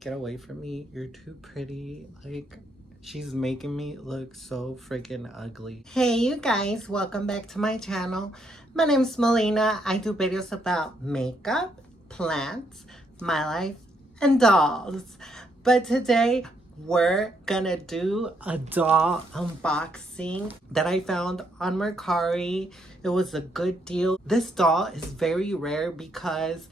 Get away from me. You're too pretty. Like, she's making me look so freaking ugly. Hey, you guys. Welcome back to my channel. My name's Melina. I do videos about makeup, plants, my life, and dolls. But today, we're gonna do a doll unboxing that I found on Mercari. It was a good deal. This doll is very rare because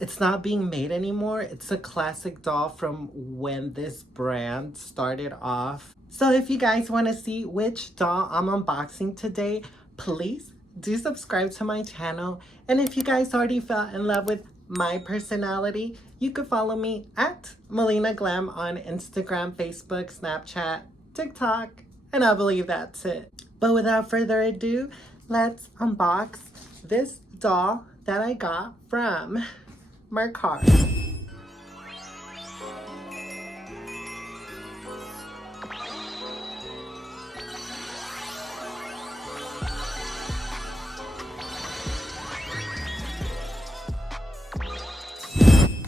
it's not being made anymore. It's a classic doll from when this brand started off. So if you guys want to see which doll I'm unboxing today, please do subscribe to my channel. And if you guys already fell in love with my personality, you could follow me at Melina Glam on Instagram, Facebook, Snapchat, TikTok, and I believe that's it. But without further ado, let's unbox this doll that I got from Mercari.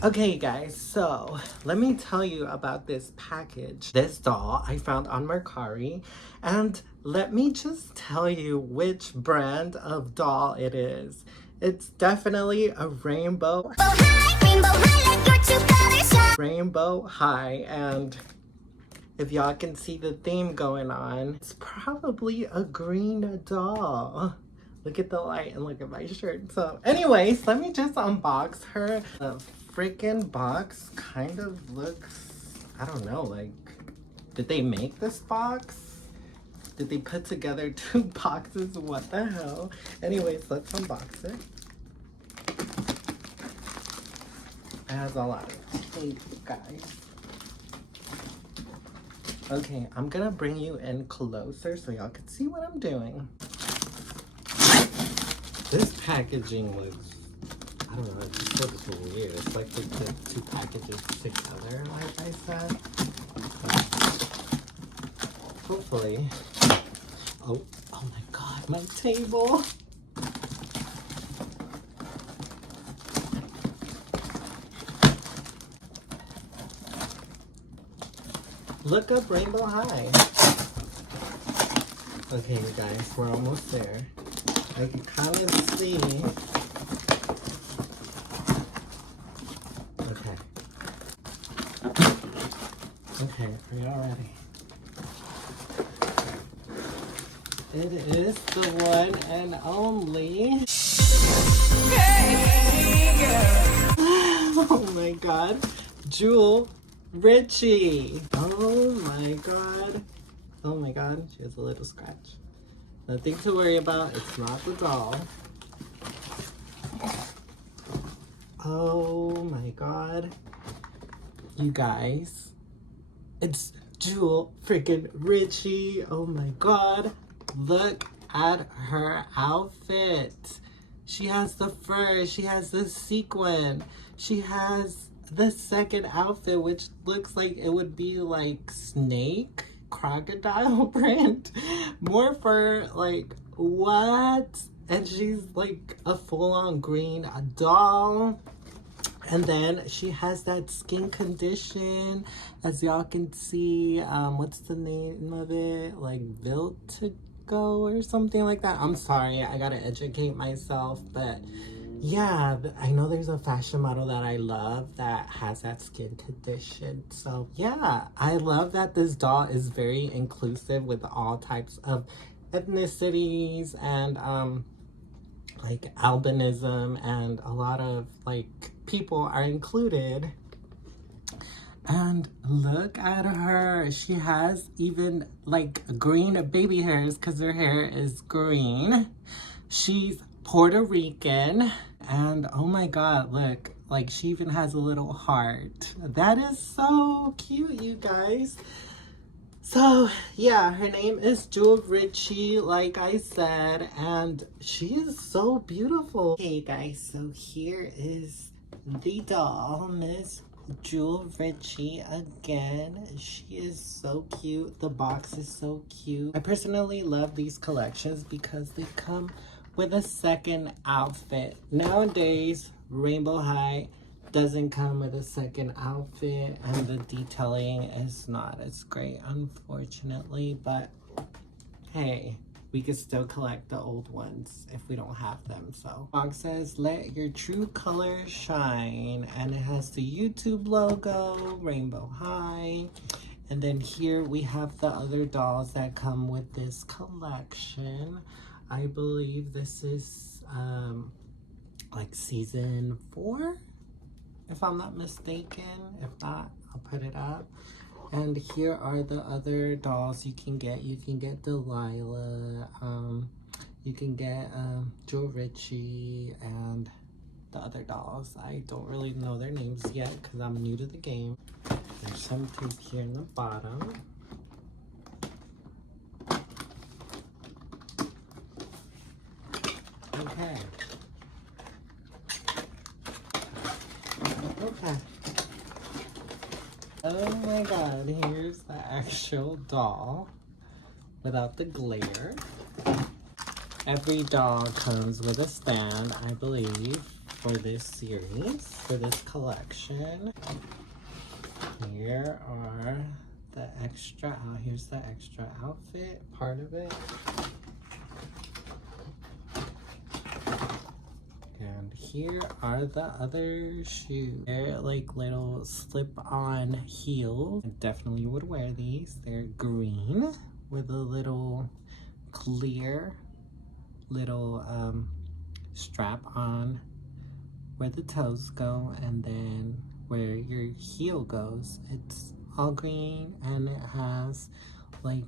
Okay guys, so let me tell you about this package. This doll I found on Mercari, and let me just tell you which brand of doll it is. It's definitely a Rainbow High, and if y'all can see the theme going on, it's probably a green doll. Look at the light and look at my shirt. So anyways, let me just unbox her. The freaking box kind of looks, I don't know, like, did they make this box? Did they put together two boxes? What the hell? Anyways, let's unbox it. It has a lot of tape, guys. Okay, I'm gonna bring you in closer so y'all can see what I'm doing. This packaging looks, I don't know, it just looks weird. It's like they put two packages together, like I said. Hopefully. Oh my god, my table. Look up Rainbow High. Okay, you guys, we're almost there. I can kind of see. Okay. Okay, are y'all ready? It is the one and only. Oh my god. Jewel Richie. Oh my god. Oh my god, she has a little scratch. Nothing to worry about, it's not the doll. Oh my god. You guys, it's Jewel freaking Richie. Oh my god. Look at her outfit. She has the fur, she has the sequin, she has the second outfit, which looks like it would be like snake, crocodile print, more fur, like what? And she's like a full-on green doll. And then she has that skin condition, as y'all can see. What's the name of it? Like Viltigo or something like that. I'm sorry, I gotta educate myself, but yeah, I know there's a fashion model that I love that has that skin condition. So yeah, I love that this doll is very inclusive with all types of ethnicities and like albinism, and a lot of like people are included. And look at her, she has even like green baby hairs because her hair is green. She's Puerto Rican, and oh my god, look, like she even has a little heart. That is so cute, you guys. So yeah, her name is Jewel Richie, like I said, and she is so beautiful. Hey guys, so here is the doll, Miss Jewel Richie again. She is so cute. The box is so cute. I personally love these collections because they come with a second outfit. Nowadays, Rainbow High doesn't come with a second outfit, and the detailing is not as great, unfortunately, but hey, we could still collect the old ones if we don't have them. So box says let your true colors shine, and it has the YouTube logo, Rainbow High. And then here we have the other dolls that come with this collection. I believe this is like season 4, if I'm not mistaken. If not, I'll put it up. And here are the other dolls you can get. You can get Delilah, you can get Joe Ritchie, and the other dolls. I don't really know their names yet because I'm new to the game. There's some tape here in the bottom. Okay. Okay. Oh my god, here's the actual doll without the glare. Every doll comes with a stand, I believe, for this series, for this collection. Here are the extra, here's the extra outfit, part of it. And here are the other shoes. They're like little slip-on heels. I definitely would wear these. They're green with a little clear little strap on where the toes go, and then where your heel goes. It's all green, and it has like,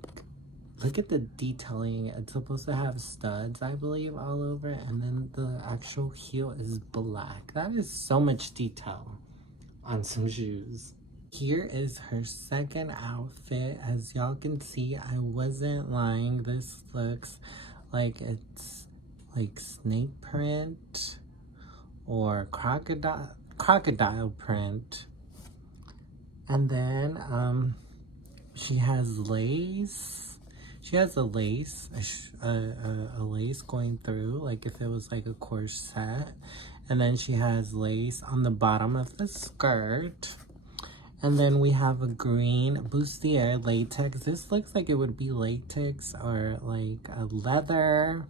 look at the detailing. It's supposed to have studs, I believe, all over it, and then the actual heel is black. That is so much detail on some shoes. Here is her second outfit. As y'all can see, I wasn't lying. This looks like it's like snake print or crocodile print. And then she has lace. She has a lace, a lace going through, like if it was like a corset. And then she has lace on the bottom of the skirt. And then we have a green bustier latex. This looks like it would be latex or like a leather.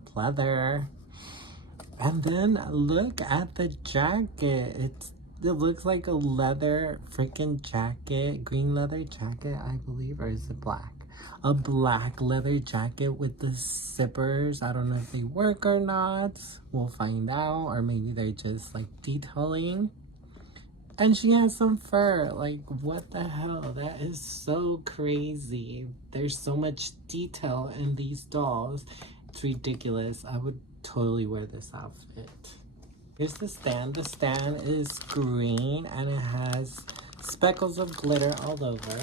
And then look at the jacket. It looks like a leather freaking jacket, green leather jacket, I believe, or is it black? A black leather jacket with the zippers. I don't know if they work or not. We'll find out, or maybe they're just like detailing. And she has some fur. Like, what the hell? That is so crazy. There's so much detail in these dolls. It's ridiculous. I would totally wear this outfit. Here's the stand. The stand is green, and it has speckles of glitter all over.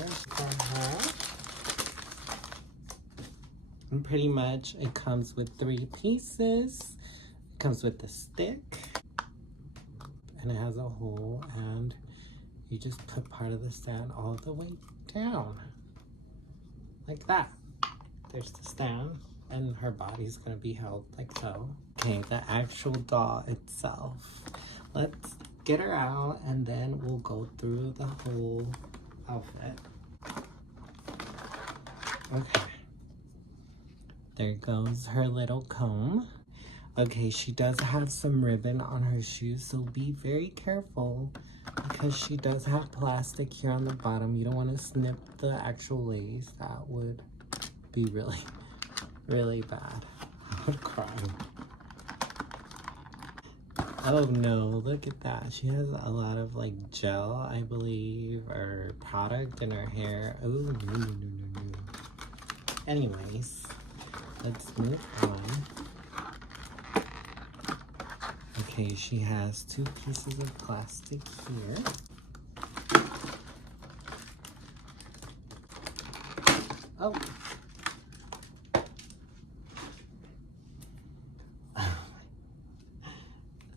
And pretty much it comes with 3 pieces. It comes with the stick. And it has a hole, and you just put part of the stand all the way down like that. There's the stand, and her body's gonna be held like so. Okay, the actual doll itself. Let's get her out, and then we'll go through the whole outfit. Okay, there goes her little comb. Okay, she does have some ribbon on her shoes, so be very careful because she does have plastic here on the bottom. You don't want to snip the actual lace. That would be really, really bad. I would cry. Oh no, look at that. She has a lot of like gel, I believe, or product in her hair. Oh, no. Anyways, let's move on. Okay, she has 2 pieces of plastic here. Oh.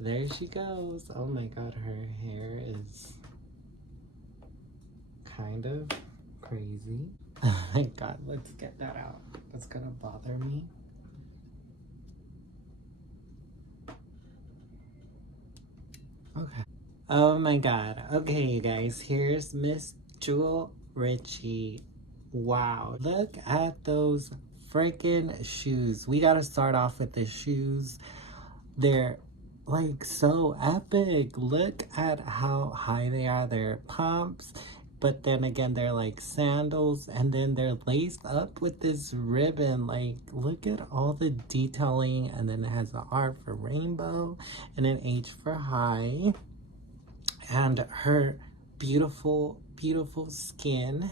There she goes. Oh my god, her hair is kind of crazy. Oh my god, let's get that out. That's gonna bother me. Okay. Oh my god. Okay, you guys, here's Miss Jewel Richie. Wow. Look at those freaking shoes. We gotta start off with the shoes. They're like so epic. Look at how high they are. They're pumps, but then again, they're like sandals, and then they're laced up with this ribbon. Like, look at all the detailing, and then it has an R for rainbow and an H for high. And her beautiful, beautiful skin.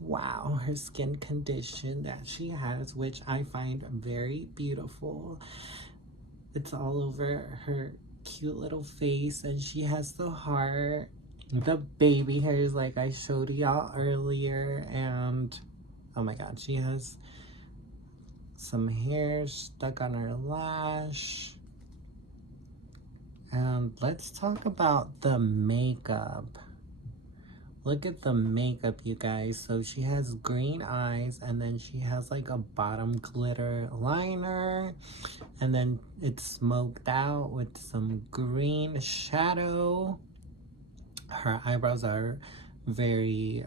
Wow, her skin condition that she has, which I find very beautiful. It's all over her cute little face, and she has the heart. The baby hairs, like I showed y'all earlier, and oh my god, she has some hair stuck on her lash. And let's talk about the makeup. Look at the makeup, you guys. So she has green eyes, and then she has like a bottom glitter liner, and then it's smoked out with some green shadow. Her eyebrows are very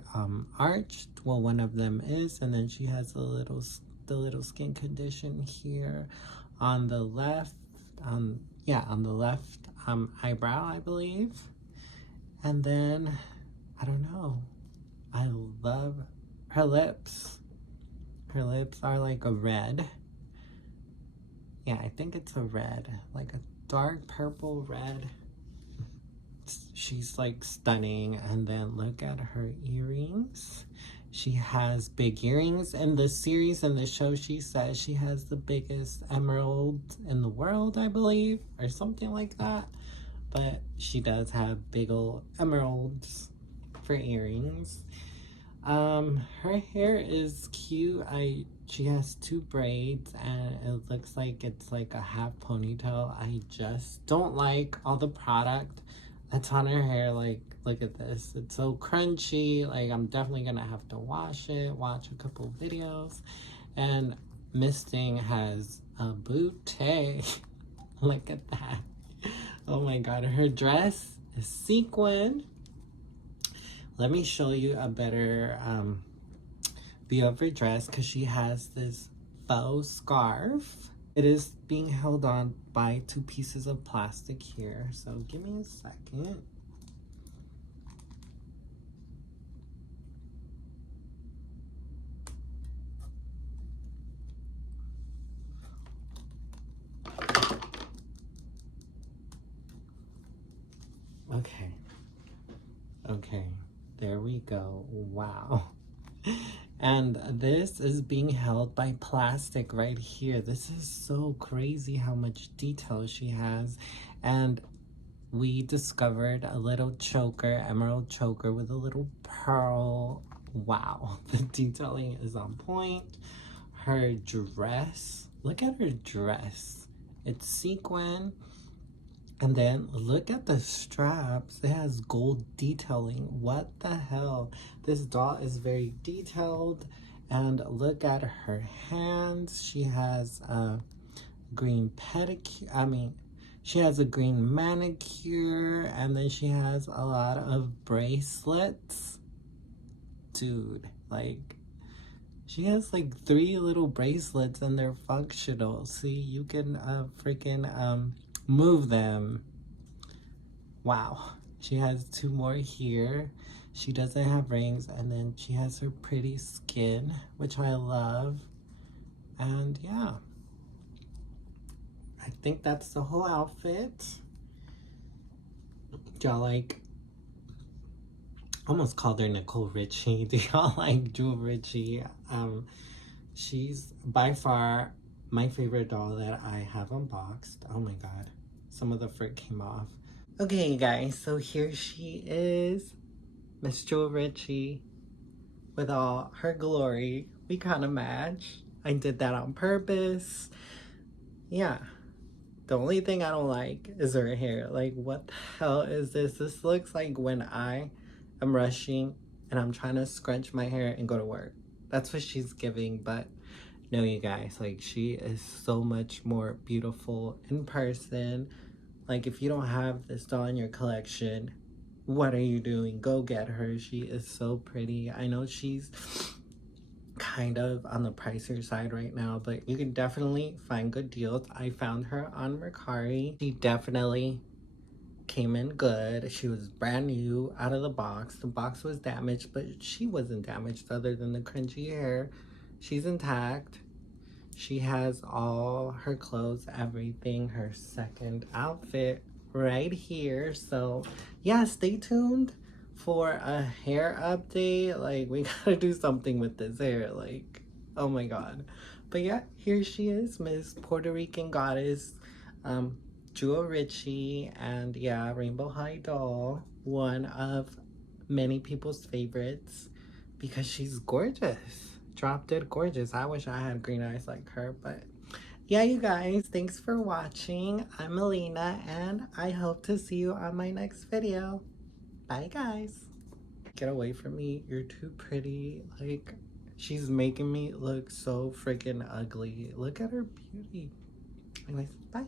arched. Well, one of them is, and then she has the little skin condition here on the left. On the left eyebrow, I believe. And then I don't know. I love her lips. Her lips are like a red. Yeah, I think it's a red, like a dark purple red. She's like stunning. And then look at her earrings. She has big earrings. In the series, in the show, she says she has the biggest emerald in the world, I believe, or something like that. But she does have big old emeralds for earrings. Her hair is cute. She has two braids, and it looks like it's like a half ponytail. I just don't like all the product that's on her hair. Like, look at this. It's so crunchy. Like, I'm definitely gonna have to wash it, watch a couple videos. And Misting has a booty. Look at that. Oh my god, her dress is sequin. Let me show you a better view of her dress, because she has this faux scarf. It is being held on by two pieces of plastic here. So give me a second. Okay. Okay. There we go. Wow. And this is being held by plastic right here. This is so crazy how much detail she has. And we discovered a little choker, emerald choker with a little pearl. Wow, the detailing is on point. Her dress, look at her dress. It's sequin. And then look at the straps. It has gold detailing. What the hell? This doll is very detailed. And look at her hands. She has a green pedicure. She has a green manicure. And then she has a lot of bracelets. Dude, like, she has like 3 little bracelets and they're functional. See, you can freaking move them. Wow. She has 2 more here. She doesn't have rings, and then she has her pretty skin, which I love. And yeah, I think that's the whole outfit. Do y'all like, almost called her Nicole Richie. Do y'all like Jewel Richie? She's by far my favorite doll that I have unboxed. Oh my god, some of the fur came off. Okay, guys, so here she is, Miss Jewel Richie, with all her glory. We kind of match. I did that on purpose. Yeah. The only thing I don't like is her hair. Like, what the hell is this? This looks like when I am rushing and I'm trying to scrunch my hair and go to work. That's what she's giving. But no, you guys, like, she is so much more beautiful in person. Like, if you don't have this doll in your collection, what are you doing? Go get her. She is so pretty. I know she's kind of on the pricier side right now, but you can definitely find good deals. I found her on Mercari. She definitely came in good. She was brand new out of the box. The box was damaged, but she wasn't damaged other than the cringy hair. She's intact. She has all her clothes, everything, her second outfit right here. So yeah, stay tuned for a hair update. Like, we gotta do something with this hair. Like, oh my god. But yeah, here she is, Miss Puerto Rican Goddess, Jewel Richie, and yeah, Rainbow High Doll, one of many people's favorites because she's gorgeous. Drop dead gorgeous. I wish I had green eyes like her, but yeah, you guys, thanks for watching. I'm Melina, and I hope to see you on my next video. Bye, guys. Get away from me. You're too pretty. Like, she's making me look so freaking ugly. Look at her beauty. Anyways, bye.